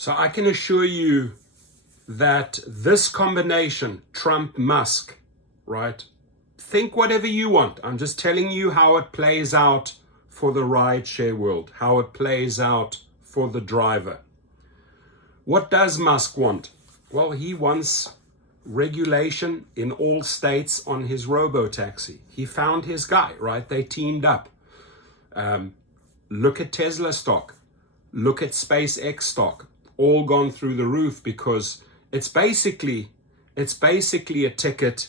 So I can assure you that this combination, Trump, Musk, right? Think whatever you want. I'm just telling you how it plays out for the rideshare world, how it plays out for the driver. What does Musk want? Well, he wants regulation in all states on his Robotaxi. He found his guy, right? They teamed up. Look at Tesla stock. Look at SpaceX stock. All gone through the roof because it's basically a ticket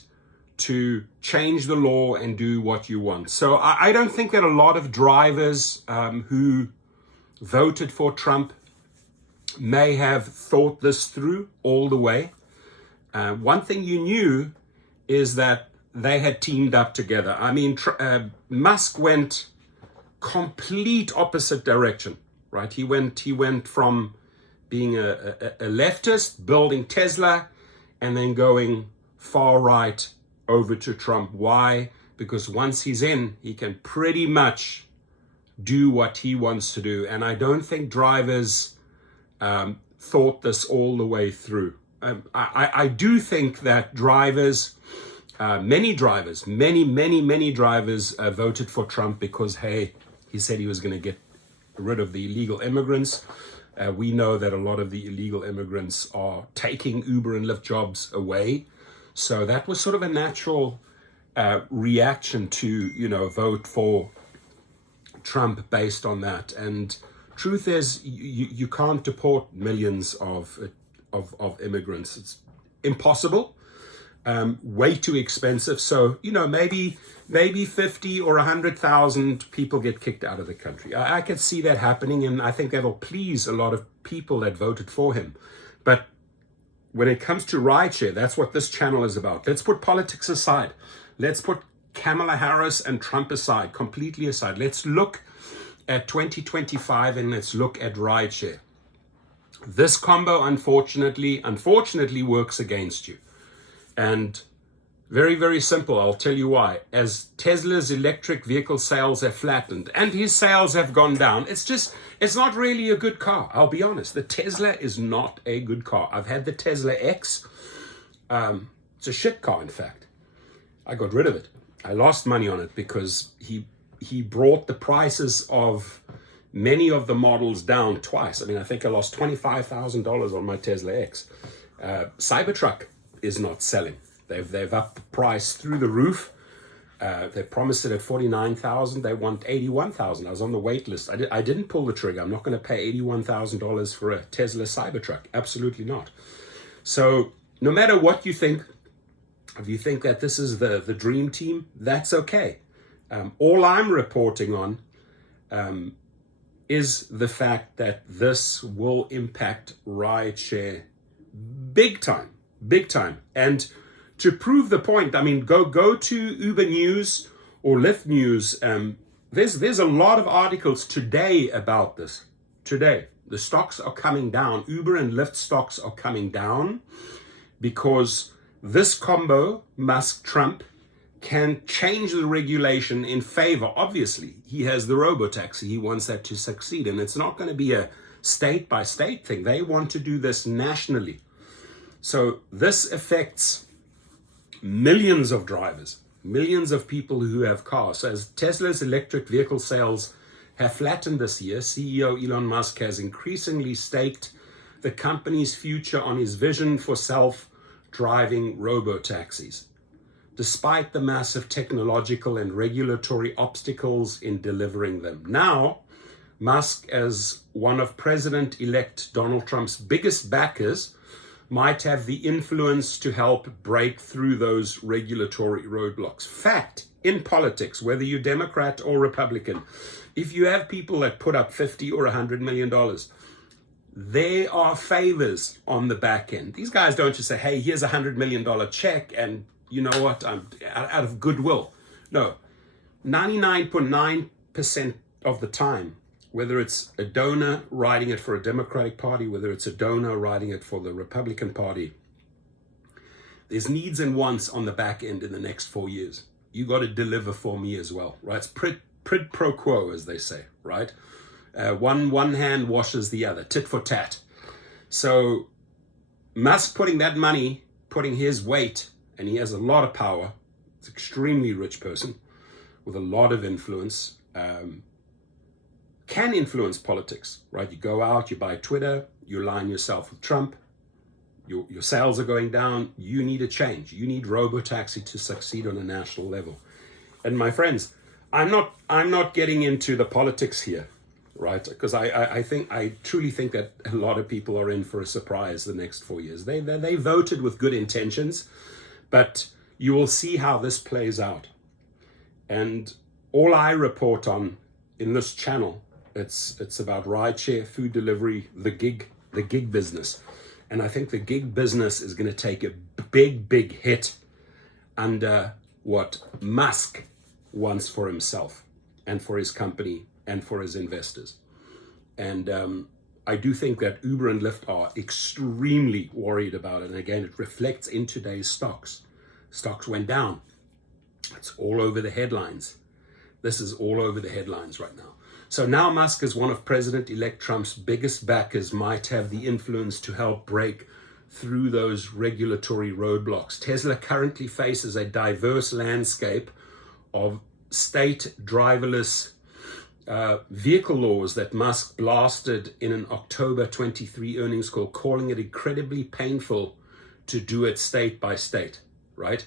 to change the law and do what you want. So I don't think that a lot of drivers who voted for Trump may have thought this through all the way. One thing you knew is that they had teamed up together. I mean, Musk went complete opposite direction, right? He went from being a leftist, building Tesla, and then going far right over to Trump. Why? Because once he's in, he can pretty much do what he wants to do. And I don't think drivers thought this all the way through. I do think that drivers, many drivers voted for Trump because, hey, he said he was going to get rid of the illegal immigrants. We know that a lot of the illegal immigrants are taking Uber and Lyft jobs away. So that was sort of a natural reaction to, vote for Trump based on that. And truth is, you can't deport millions of immigrants. It's impossible, way too expensive. So, maybe 50 or 100,000 people get kicked out of the country. I could see that happening, and I think that'll please a lot of people that voted for him. But when it comes to rideshare, that's what this channel is about. Let's put politics aside. Let's put Kamala Harris and Trump aside, completely aside. Let's look at 2025 and let's look at rideshare. This combo, unfortunately works against you. And very, very simple. I'll tell you why. As Tesla's electric vehicle sales have flattened and his sales have gone down, it's not really a good car. I'll be honest. The Tesla is not a good car. I've had the Tesla X. It's a shit car, in fact. I got rid of it. I lost money on it because he brought the prices of many of the models down twice. I mean, I think I lost $25,000 on my Tesla X. Cybertruck is not selling. They've upped the price through the roof. They promised it at $49,000. They want $81,000. I was on the wait list. I didn't pull the trigger. I'm not going to pay $81,000 for a Tesla Cybertruck. Absolutely not. So no matter what you think, if you think that this is the dream team, that's okay. All I'm reporting on is the fact that this will impact rideshare big time. And to prove the point, I mean, go to Uber News or Lyft News. There's a lot of articles today about this. Today, the stocks are coming down. Uber and Lyft stocks are coming down because this combo, Musk-Trump, can change the regulation in favor. Obviously, he has the Robotaxi. He wants that to succeed. And it's not going to be a state-by-state thing. They want to do this nationally. So this affects millions of drivers, millions of people who have cars. So as Tesla's electric vehicle sales have flattened this year, CEO Elon Musk has increasingly staked the company's future on his vision for self-driving robotaxis. Despite the massive technological and regulatory obstacles in delivering them. Now, Musk, as one of President-elect Donald Trump's biggest backers, might have the influence to help break through those regulatory roadblocks. Fact, in politics, whether you're Democrat or Republican, if you have people that put up $50 or $100 million, there are favors on the back end. These guys don't just say, hey, here's $100 million check and you know what, I'm out of goodwill. No, 99.9% of the time, whether it's a donor writing it for a Democratic Party, whether it's a donor writing it for the Republican Party, there's needs and wants on the back end in the next 4 years. You got to deliver for me as well, right? It's quid pro quo, as they say, right? One hand washes the other, tit for tat. So Musk putting that money, putting his weight, and he has a lot of power. It's an extremely rich person with a lot of influence, can influence politics, right? You go out, you buy Twitter, you align yourself with Trump, your sales are going down, you need a change. You need Robotaxi to succeed on a national level. And my friends, I'm not getting into the politics here, right? Because I truly think that a lot of people are in for a surprise the next 4 years. They voted with good intentions, but you will see how this plays out. And all I report on in this channel, it's about rideshare, food delivery, the gig business. And I think the gig business is going to take a big hit under what Musk wants for himself and for his company and for his investors. And I do think that Uber and Lyft are extremely worried about it. And again, it reflects in today's stocks. Stocks went down. It's all over the headlines. This is all over the headlines right now. So now Musk, as one of President-elect Trump's biggest backers, might have the influence to help break through those regulatory roadblocks. Tesla currently faces a diverse landscape of state driverless vehicle laws that Musk blasted in an October 23 earnings call, calling it incredibly painful to do it state by state, right?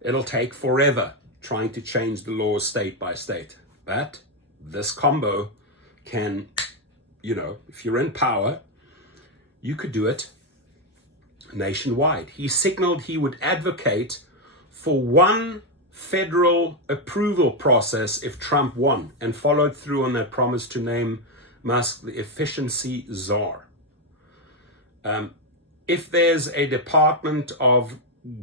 It'll take forever trying to change the laws state by state. But this combo can, if you're in power, you could do it nationwide. He signaled he would advocate for one federal approval process if Trump won, and followed through on that promise to name Musk the efficiency czar. If there's a Department of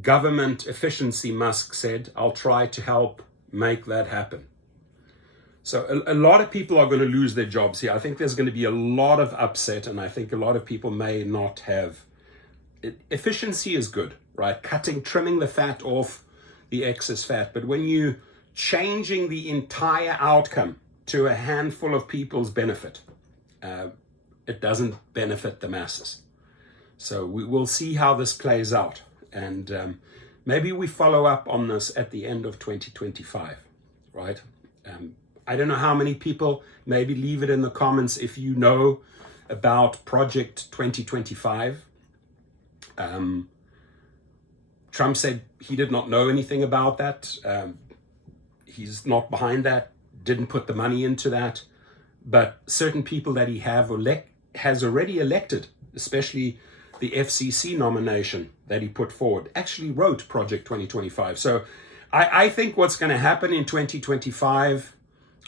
Government efficiency, Musk said, I'll try to help make that happen. So a lot of people are going to lose their jobs here. I think there's going to be a lot of upset, and I think a lot of people may not have. Efficiency is good, right? Trimming the fat off the excess fat. But when you changing the entire outcome to a handful of people's benefit, it doesn't benefit the masses. So we will see how this plays out. And maybe we follow up on this at the end of 2025, right? I don't know how many people, maybe leave it in the comments if you know about Project 2025. Trump said he did not know anything about that. He's not behind that, didn't put the money into that. But certain people that he has already elected, especially the FCC nomination that he put forward, actually wrote Project 2025. So I think what's going to happen in 2025,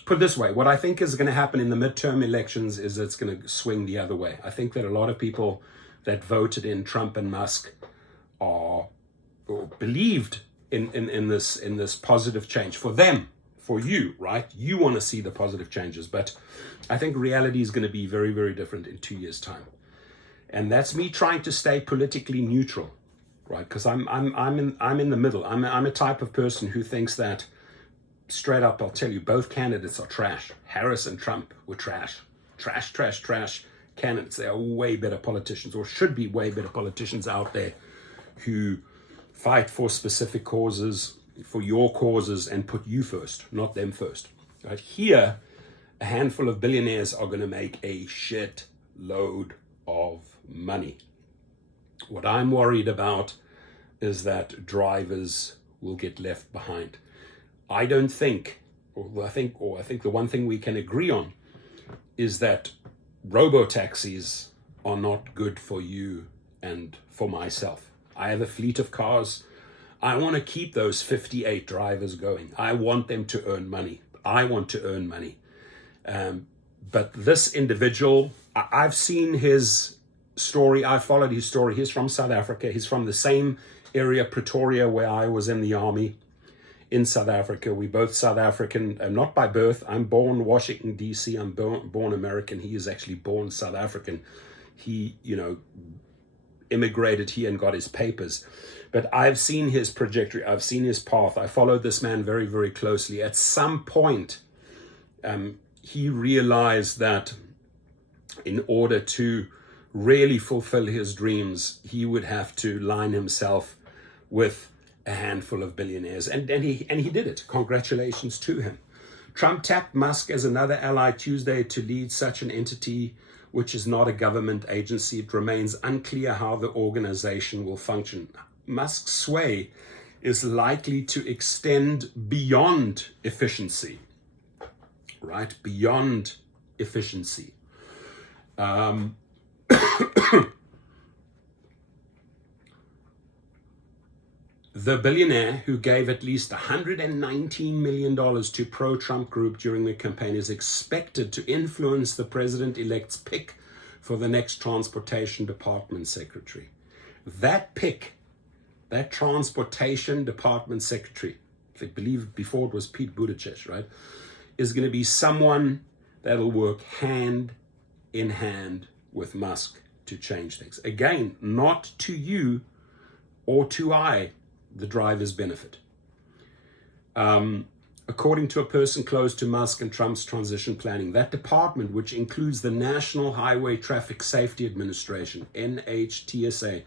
put it this way, what I think is going to happen in the midterm elections is it's going to swing the other way. I think that a lot of people that voted in Trump and Musk are or believed in this positive change for them, for you, right? You want to see the positive changes, but I think reality is going to be very, very different in 2 years' time. And that's me trying to stay politically neutral, right? Because I'm in the middle. I'm a type of person who thinks that, straight up, I'll tell you, both candidates are trash. Harris and Trump were trash. Trash candidates. They are way better politicians, or should be way better politicians out there who fight for specific causes, for your causes, and put you first, not them first. Right? Here, a handful of billionaires are going to make a shit load of money. What I'm worried about is that drivers will get left behind. I think the one thing we can agree on is that robotaxis are not good for you and for myself. I have a fleet of cars. I want to keep those 58 drivers going. I want them to earn money. I want to earn money. But this individual, I've seen his story. I followed his story. He's from South Africa. He's from the same area, Pretoria, where I was in the army in South Africa. We both South African, not by birth. I'm born Washington, D.C. I'm born American. He is actually born South African. He, immigrated here and got his papers. But I've seen his trajectory. I've seen his path. I followed this man very, very closely. At some point, he realized that in order to really fulfill his dreams, he would have to line himself with a handful of billionaires. And he did it. Congratulations to him. Trump tapped Musk as another ally Tuesday to lead such an entity, which is not a government agency. It remains unclear how the organization will function. Musk's sway is likely to extend beyond efficiency, right? Beyond efficiency. The billionaire who gave at least $119 million to pro-Trump group during the campaign is expected to influence the president-elect's pick for the next Transportation Department Secretary. That pick, that Transportation Department Secretary, I believe before it was Pete Buttigieg, right, is going to be someone that'll work hand in hand with Musk to change things. Again, not to you or to I, the driver's benefit. According to a person close to Musk and Trump's transition planning, that department, which includes the National Highway Traffic Safety Administration, NHTSA,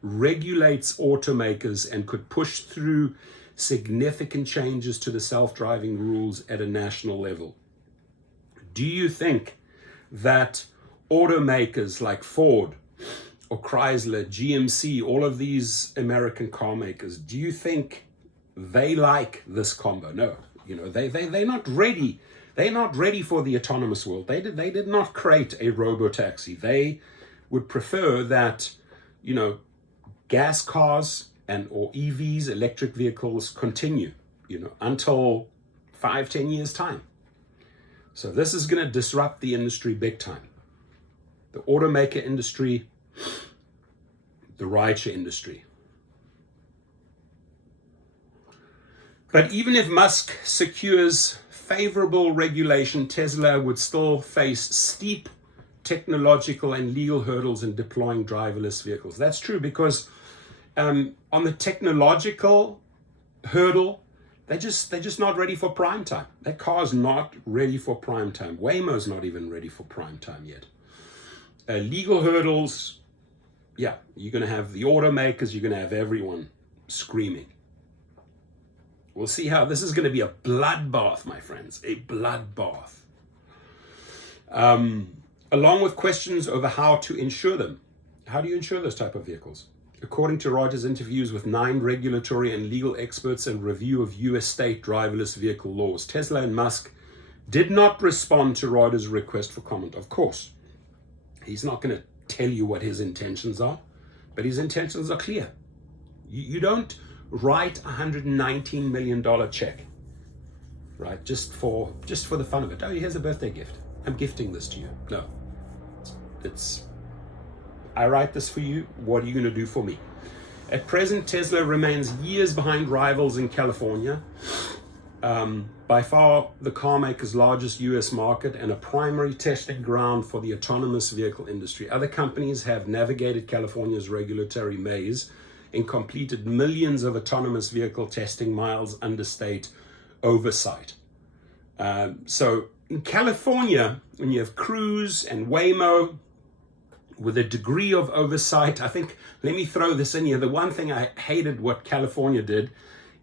regulates automakers and could push through significant changes to the self-driving rules at a national level. Do you think that automakers like Ford or Chrysler, GMC, all of these American car makers, do you think they like this combo? No, they're not ready. They're not ready for the autonomous world. They did not create a Robotaxi. They would prefer that, gas cars or EVs, electric vehicles, continue, until 5-10 years time. So this is going to disrupt the industry big time. The automaker industry, the rideshare industry. But even if Musk secures favorable regulation, Tesla would still face steep technological and legal hurdles in deploying driverless vehicles. That's true because on the technological hurdle, they're just not ready for prime time. That car's not ready for prime time. Waymo's not even ready for prime time yet. Legal hurdles, yeah, you're going to have the automakers, you're going to have everyone screaming. We'll see how this is going to be a bloodbath, my friends, a bloodbath. Along with questions over how to insure them. How do you insure those type of vehicles? According to Reuters interviews with 9 regulatory and legal experts and review of US state driverless vehicle laws, Tesla and Musk did not respond to Reuters' request for comment. Of course, he's not going to tell you what his intentions are, but his intentions are clear. You don't write $119 million check, right? Just for the fun of it. Oh, here's a birthday gift. I'm gifting this to you. No, I write this for you. What are you going to do for me? At present, Tesla remains years behind rivals in California. By far the car maker's largest US market and a primary testing ground for the autonomous vehicle industry. Other companies have navigated California's regulatory maze and completed millions of autonomous vehicle testing miles under state oversight. So in California, when you have Cruise and Waymo with a degree of oversight, I think, let me throw this in here. The one thing I hated what California did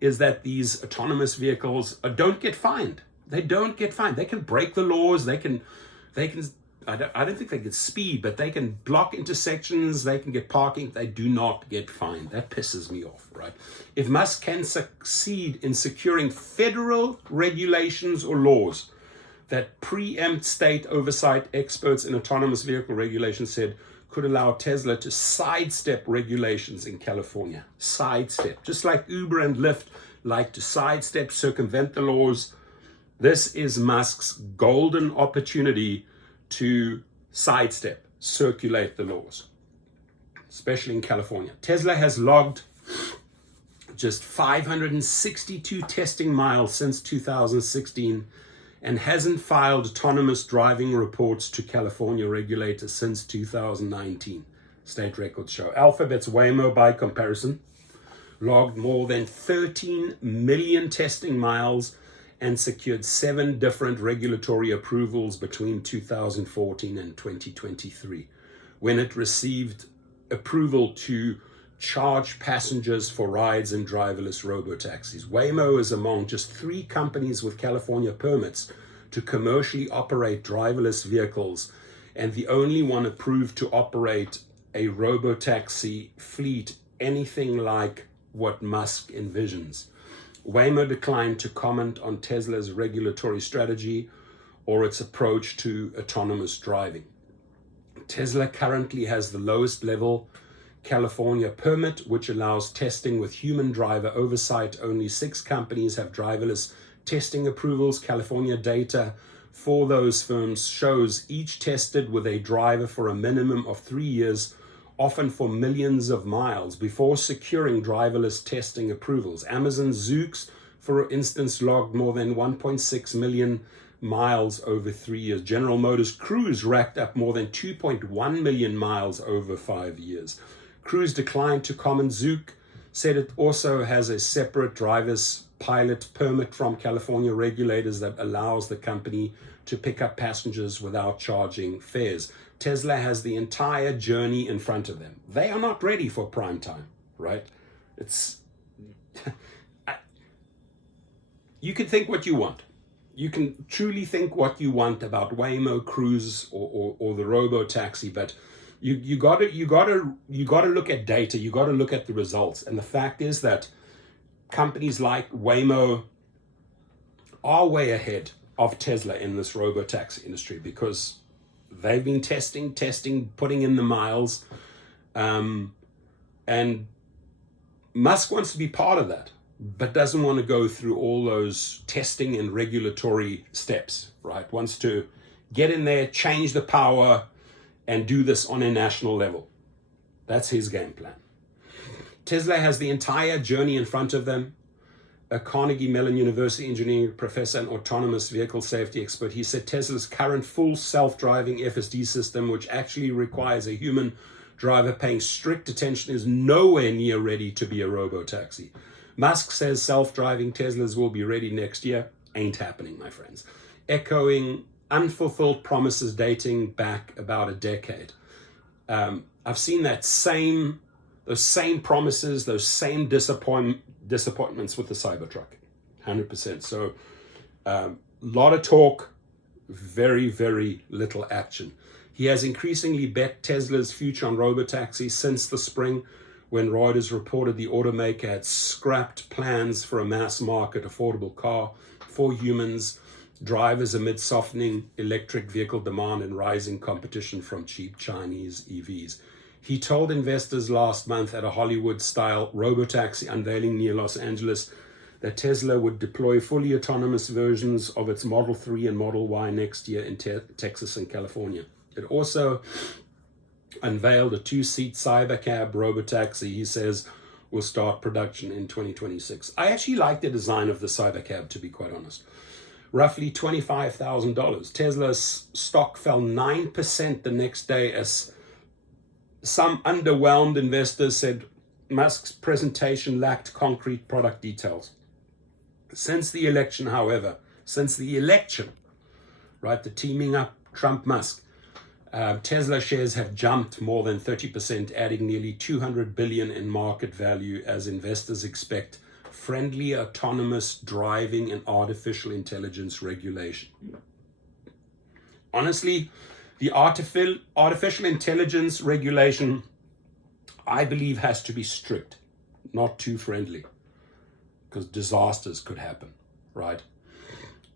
is that these autonomous vehicles don't get fined. They don't get fined. They can break the laws. They can. I don't think they can speed, but they can block intersections. They can get parking. They do not get fined. That pisses me off, right? If Musk can succeed in securing federal regulations or laws that preempt state oversight, experts in autonomous vehicle regulation said could allow Tesla to sidestep regulations in California. Sidestep. Just like Uber and Lyft like to sidestep, circumvent the laws. This is Musk's golden opportunity to sidestep, circulate the laws, especially in California. Tesla has logged just 562 testing miles since 2016 and hasn't filed autonomous driving reports to California regulators since 2019. State records show. Alphabet's Waymo, by comparison, logged more than 13 million testing miles and secured 7 different regulatory approvals between 2014 and 2023. when it received approval to charge passengers for rides in driverless robotaxis. Waymo is among just 3 companies with California permits to commercially operate driverless vehicles, and the only one approved to operate a robotaxi fleet anything like what Musk envisions. Waymo declined to comment on Tesla's regulatory strategy or its approach to autonomous driving. Tesla currently has the lowest level California permit, which allows testing with human driver oversight. Only 6 companies have driverless testing approvals. California data for those firms shows each tested with a driver for a minimum of 3 years, often for millions of miles, before securing driverless testing approvals. Amazon's Zoox, for instance, logged more than 1.6 million miles over 3 years. General Motors Cruise racked up more than 2.1 million miles over 5 years. Cruise declined to comment. Zoox said it also has a separate driver's pilot permit from California regulators that allows the company to pick up passengers without charging fares. Tesla has the entire journey in front of them. They are not ready for prime time, right? You can think what you want. You can truly think what you want about Waymo, Cruise, or the Robotaxi, but you gotta look at data. You gotta look at the results. And the fact is that companies like Waymo are way ahead of Tesla in this robotaxi industry because they've been testing, putting in the miles, and Musk wants to be part of that, but doesn't want to go through all those testing and regulatory steps, right? Wants to get in there, change the power, and do this on a national level. That's his game plan. Tesla has the entire journey in front of them. A Carnegie Mellon University engineering professor and autonomous vehicle safety expert, he said Tesla's current full self-driving FSD system, which actually requires a human driver paying strict attention, is nowhere near ready to be a robotaxi. Musk says self-driving Teslas will be ready next year. Ain't happening, my friends. Echoing unfulfilled promises dating back about a decade. I've seen those same promises, those same disappointments with the Cybertruck, 100%. So a lot of talk, very, very little action. He has increasingly bet Tesla's future on robotaxis since the spring, when Reuters reported the automaker had scrapped plans for a mass market affordable car for humans, drivers, amid softening electric vehicle demand and rising competition from cheap Chinese EVs. He told investors last month at a Hollywood-style robotaxi unveiling near Los Angeles that Tesla would deploy fully autonomous versions of its Model 3 and Model Y next year in Texas and California. It also unveiled a 2-seat cybercab robotaxi he says will start production in 2026. I actually like the design of the cybercab, to be quite honest. Roughly $25,000. Tesla's stock fell 9% the next day as some underwhelmed investors said Musk's presentation lacked concrete product details. Since the election, however, right, the teaming up Trump-Musk, Tesla shares have jumped more than 30%, adding nearly $200 billion in market value as investors expect friendly autonomous driving and artificial intelligence regulation. Honestly, the artificial intelligence regulation, I believe, has to be strict, not too friendly, because disasters could happen, right?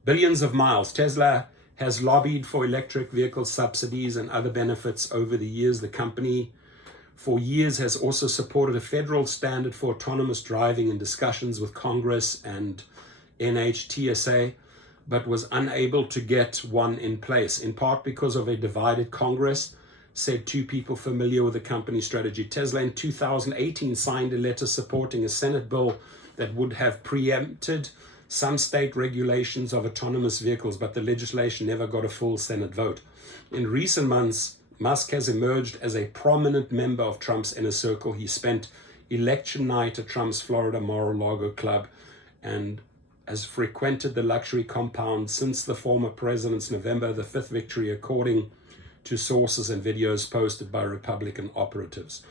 Billions of miles. Tesla has lobbied for electric vehicle subsidies and other benefits over the years. The company, for years, has also supported a federal standard for autonomous driving in discussions with Congress and NHTSA, but was unable to get one in place, in part because of a divided Congress, said 2 people familiar with the company's strategy. Tesla in 2018 signed a letter supporting a Senate bill that would have preempted some state regulations of autonomous vehicles, but the legislation never got a full Senate vote. In recent months, Musk has emerged as a prominent member of Trump's inner circle. He spent election night at Trump's Florida Mar-a-Lago club and has frequented the luxury compound since the former president's November the 5th victory, according to sources and videos posted by Republican operatives.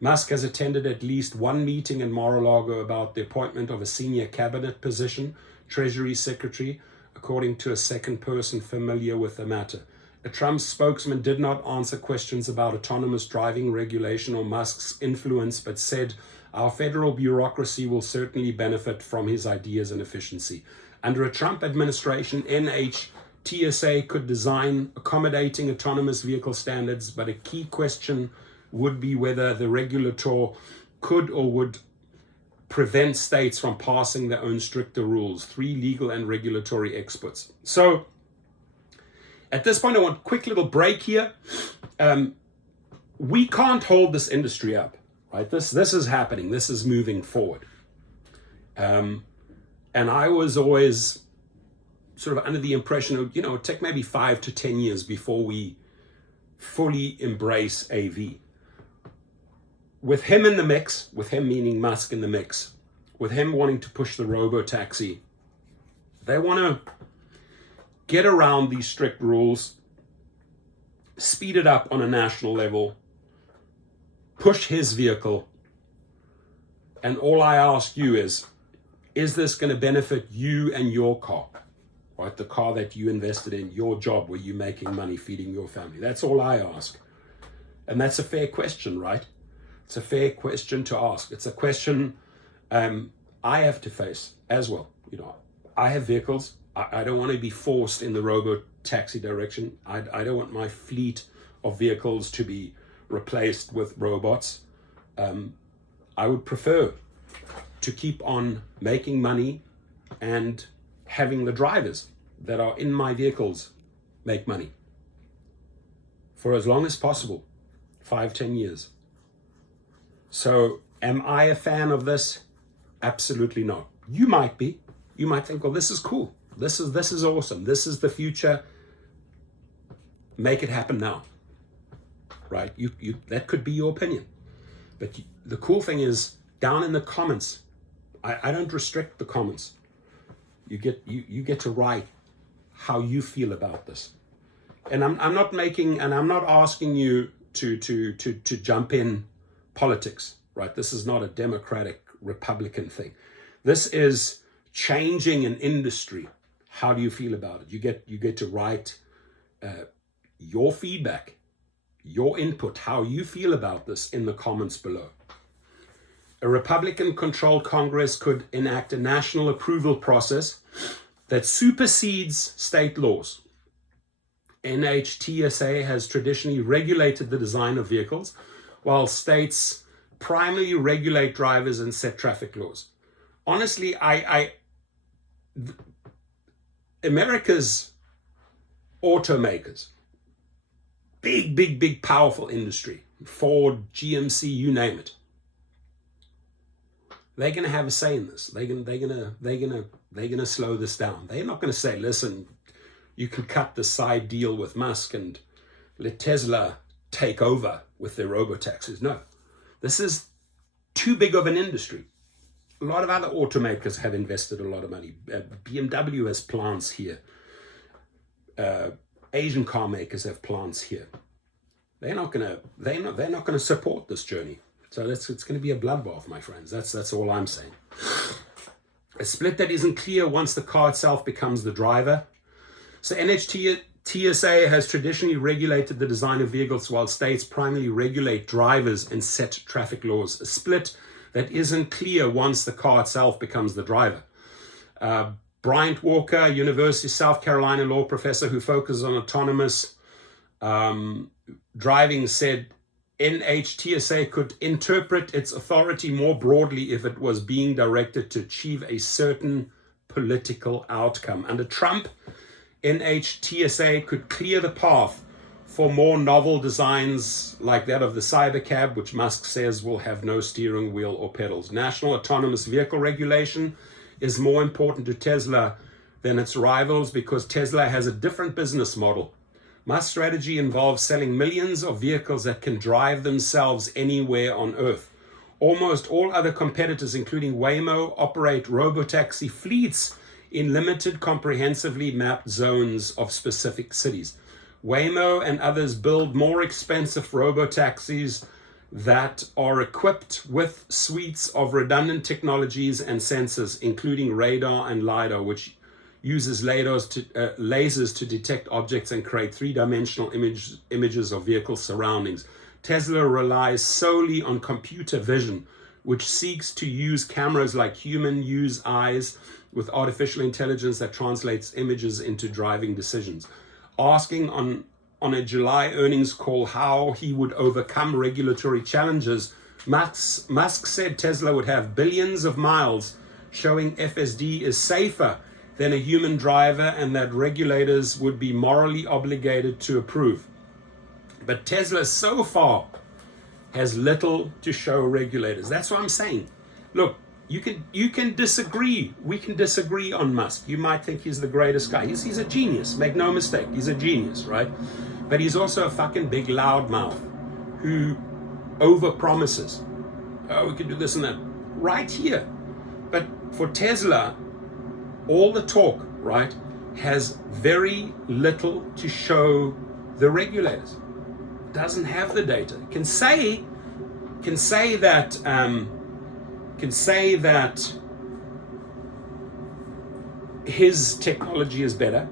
Musk has attended at least one meeting in Mar-a-Lago about the appointment of a senior cabinet position, Treasury Secretary, according to a second person familiar with the matter. A Trump spokesman did not answer questions about autonomous driving regulation or Musk's influence, but said, "Our federal bureaucracy will certainly benefit from his ideas and efficiency." Under a Trump administration, NHTSA could design accommodating autonomous vehicle standards, but a key question would be whether the regulator could or would prevent states from passing their own stricter rules. 3 legal and regulatory experts. So at this point, I want a quick little break here. We can't hold this industry up, right? This is happening. This is moving forward. And I was always sort of under the impression of, it'd take maybe 5 to 10 years before we fully embrace AV. With him in the mix, with him meaning Musk in the mix, with him wanting to push the Robotaxi, they want to get around these strict rules, speed it up on a national level, push his vehicle. And all I ask you is this going to benefit you and your car? Right? The car that you invested in, your job where you're making money, feeding your family. That's all I ask. And that's a fair question, right? It's a fair question to ask. It's a question I have to face as well. I have vehicles. I don't want to be forced in the robo-taxi direction. I don't want my fleet of vehicles to be replaced with robots. I would prefer to keep on making money and having the drivers that are in my vehicles make money for as long as possible, 5-10 years. So am I a fan of this? Absolutely not. You might be. You might think, well, this is cool. This is awesome. This is the future. Make it happen now. Right? You that could be your opinion. But the cool thing is, down in the comments, I don't restrict the comments. You get to write how you feel about this. And I'm not asking you to jump in politics, right? This is not a Democratic Republican thing. This is changing an industry. How do you feel about it? You get to write your feedback, your input, how you feel about this in the comments below. A Republican-controlled Congress could enact a national approval process that supersedes state laws. NHTSA has traditionally regulated the design of vehicles, while states primarily regulate drivers and set traffic laws. Honestly, America's automakers, big, powerful industry, Ford, GMC, you name it. They're going to have a say in this. They're going to slow this down. They're not going to say, listen, you can cut the side deal with Musk and let Tesla take over with their robotaxis. No, this is too big of an industry. A lot of other automakers have invested a lot of money. BMW has plants here. Asian car makers have plants here. They're not gonna support this journey. So it's going to be a bloodbath, my friends. That's all I'm saying. A split that isn't clear once the car itself becomes the driver. So NHTSA has traditionally regulated the design of vehicles, while states primarily regulate drivers and set traffic laws. A split that isn't clear once the car itself becomes the driver. Bryant Walker, University of South Carolina law professor who focuses on autonomous driving, said NHTSA could interpret its authority more broadly if it was being directed to achieve a certain political outcome. Under Trump, NHTSA could clear the path for more novel designs like that of the Cybercab, which Musk says will have no steering wheel or pedals. National autonomous vehicle regulation is more important to Tesla than its rivals because Tesla has a different business model. Musk's strategy involves selling millions of vehicles that can drive themselves anywhere on Earth. Almost all other competitors, including Waymo, operate robotaxi fleets in limited, comprehensively mapped zones of specific cities. Waymo and others build more expensive robotaxis that are equipped with suites of redundant technologies and sensors, including radar and LiDAR, which uses lasers to detect objects and create three-dimensional images of vehicle surroundings. Tesla relies solely on computer vision, which seeks to use cameras like human-use eyes with artificial intelligence that translates images into driving decisions. Asking on a July earnings call how he would overcome regulatory challenges, Musk said Tesla would have billions of miles showing FSD is safer than a human driver and that regulators would be morally obligated to approve. But Tesla so far has little to show regulators. That's what I'm saying. Look, you can disagree. We can disagree on Musk. You might think he's the greatest guy. He's a genius. Make no mistake. He's a genius, right? But he's also a fucking big loudmouth who overpromises. Oh, we can do this and that right here. But for Tesla, all the talk, right, has very little to show the regulators. Doesn't have the data. Can say that his technology is better,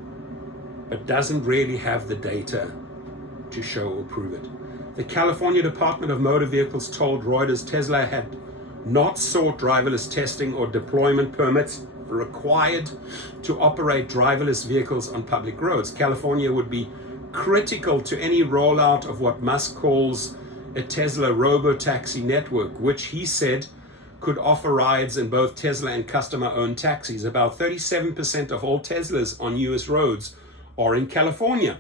but doesn't really have the data to show or prove it. The California Department of Motor Vehicles told Reuters Tesla had not sought driverless testing or deployment permits required to operate driverless vehicles on public roads. California would be critical to any rollout of what Musk calls a Tesla Robotaxi network, which he said could offer rides in both Tesla and customer-owned taxis. About 37% of all Teslas on US roads are in California.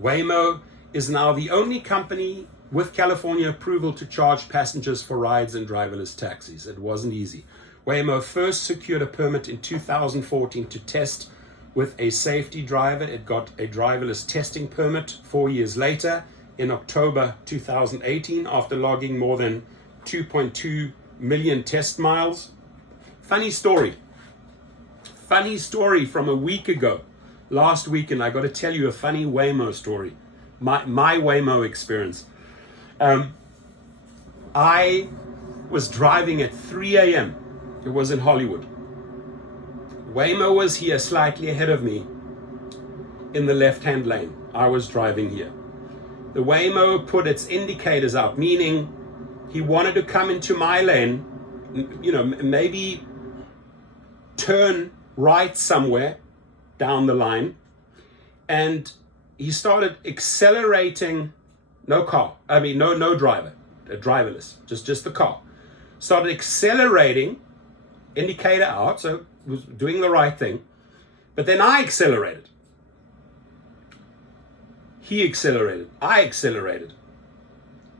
Waymo is now the only company with California approval to charge passengers for rides in driverless taxis. It wasn't easy. Waymo first secured a permit in 2014 to test with a safety driver. It got a driverless testing permit 4 years later in October 2018 after logging more than 2.2 million test miles. Funny story from a week ago, last weekend. I got to tell you a funny Waymo story, my Waymo experience. I was driving at 3 a.m. It was in Hollywood. Waymo was here slightly ahead of me in the left-hand lane. I was driving here. The Waymo put its indicators out, meaning he wanted to come into my lane, maybe turn right somewhere down the line. And he started accelerating, no driver, driverless, just the car. Started accelerating, indicator out, so was doing the right thing. But then I accelerated. He accelerated. I accelerated.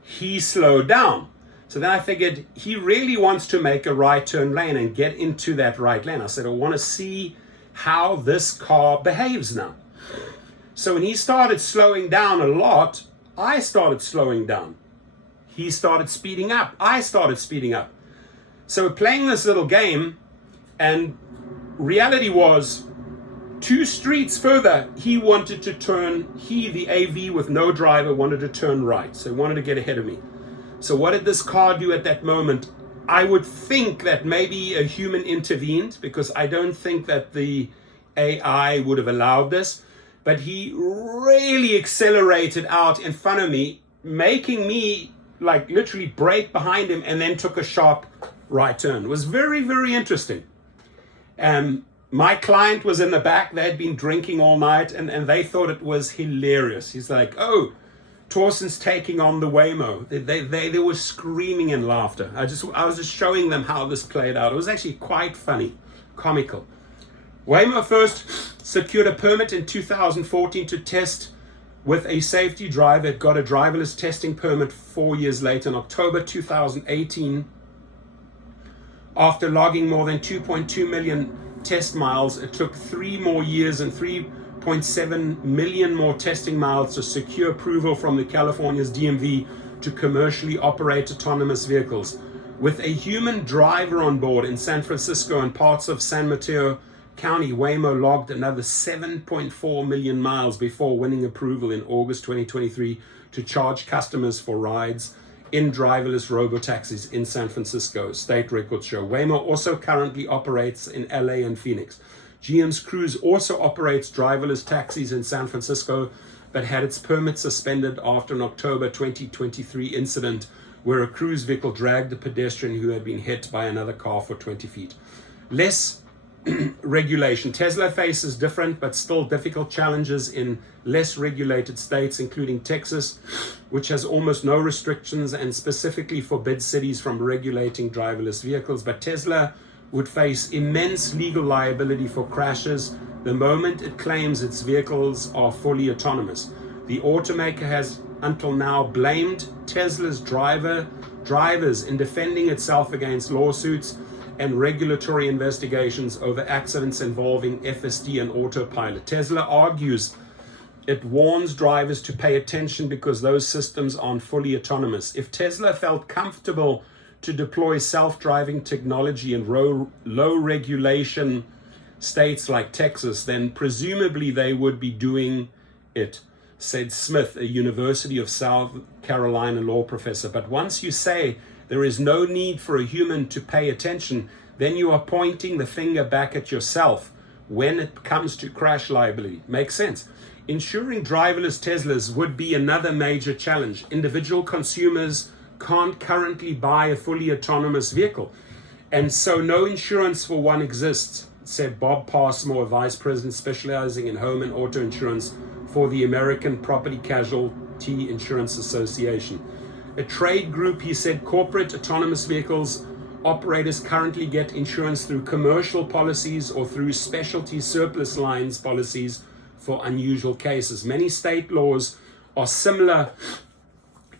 He slowed down. So then I figured he really wants to make a right turn lane and get into that right lane. I said, I want to see how this car behaves now. So when he started slowing down a lot, I started slowing down. He started speeding up. I started speeding up. So we're playing this little game, and reality was 2 streets further, he wanted to turn, the AV with no driver, wanted to turn right. So he wanted to get ahead of me. So what did this car do at that moment? I would think that maybe a human intervened, because I don't think that the AI would have allowed this. But he really accelerated out in front of me, making me like literally brake behind him, and then took a sharp right turn. It was very, very interesting. My client was in the back. They had been drinking all night, and they thought it was hilarious. He's like, oh, Torsten's taking on the Waymo. They were screaming in laughter. I was just showing them how this played out. It was actually quite funny, comical. Waymo first secured a permit in 2014 to test with a safety driver. It got a driverless testing permit 4 years later in October 2018. After logging more than 2.2 million test miles, it took 3 more years and 3.7 million more testing miles to secure approval from the California's DMV to commercially operate autonomous vehicles. With a human driver on board in San Francisco and parts of San Mateo, County, Waymo logged another 7.4 million miles before winning approval in August 2023 to charge customers for rides in driverless robotaxis in San Francisco, state records show. Waymo also currently operates in LA and Phoenix. GM's Cruise also operates driverless taxis in San Francisco, but had its permit suspended after an October 2023 incident where a cruise vehicle dragged a pedestrian who had been hit by another car for 20 feet. Less regulation. Tesla faces different but still difficult challenges in less regulated states, including Texas, which has almost no restrictions and specifically forbids cities from regulating driverless vehicles. But Tesla would face immense legal liability for crashes the moment it claims its vehicles are fully autonomous. The automaker has until now blamed Tesla's drivers in defending itself against lawsuits and regulatory investigations over accidents involving FSD and autopilot. Tesla argues it warns drivers to pay attention because those systems aren't fully autonomous. If Tesla felt comfortable to deploy self-driving technology in low regulation states like Texas, then presumably they would be doing it, said Smith, a University of South Carolina law professor. But once you say there is no need for a human to pay attention, then you are pointing the finger back at yourself when it comes to crash liability. Makes sense. Insuring driverless Teslas would be another major challenge. Individual consumers can't currently buy a fully autonomous vehicle, and so no insurance for one exists, said Bob Passmore, vice president specializing in home and auto insurance for the American Property Casualty Insurance Association. A trade group, he said, corporate autonomous vehicles operators currently get insurance through commercial policies or through specialty surplus lines policies for unusual cases. Many state laws are similar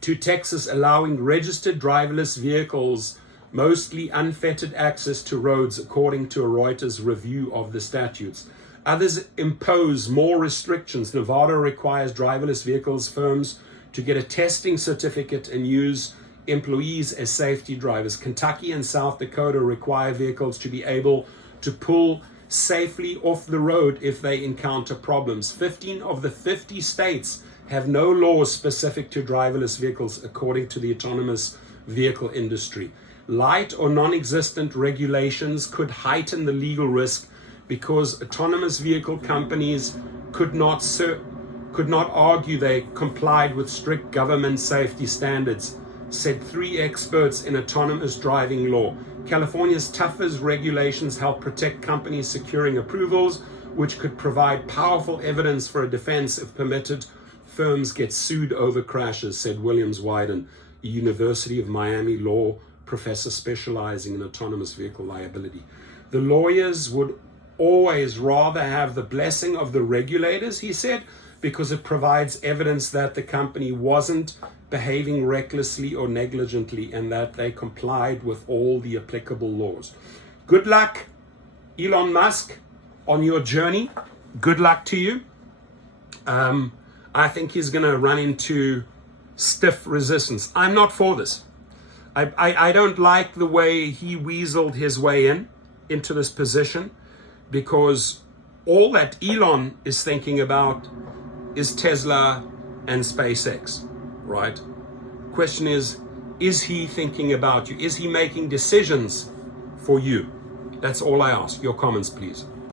to Texas, allowing registered driverless vehicles mostly unfettered access to roads, according to a Reuters review of the statutes. Others impose more restrictions. Nevada requires driverless vehicles firms to get a testing certificate and use employees as safety drivers. Kentucky and South Dakota require vehicles to be able to pull safely off the road if they encounter problems. 15 of the 50 states have no laws specific to driverless vehicles, according to the autonomous vehicle industry. Light or non-existent regulations could heighten the legal risk because autonomous vehicle companies could not argue they complied with strict government safety standards, said 3 experts in autonomous driving law. California's toughest regulations help protect companies securing approvals, which could provide powerful evidence for a defense if permitted firms get sued over crashes, said Williams Wyden, a University of Miami law professor specializing in autonomous vehicle liability. The lawyers would always rather have the blessing of the regulators, he said, because it provides evidence that the company wasn't behaving recklessly or negligently and that they complied with all the applicable laws. Good luck, Elon Musk, on your journey. Good luck to you. I think he's going to run into stiff resistance. I'm not for this. I don't like the way he weaseled his way into this position, because all that Elon is thinking about is Tesla and SpaceX, right? Question is he thinking about you? Is he making decisions for you? That's all I ask. Your comments, please.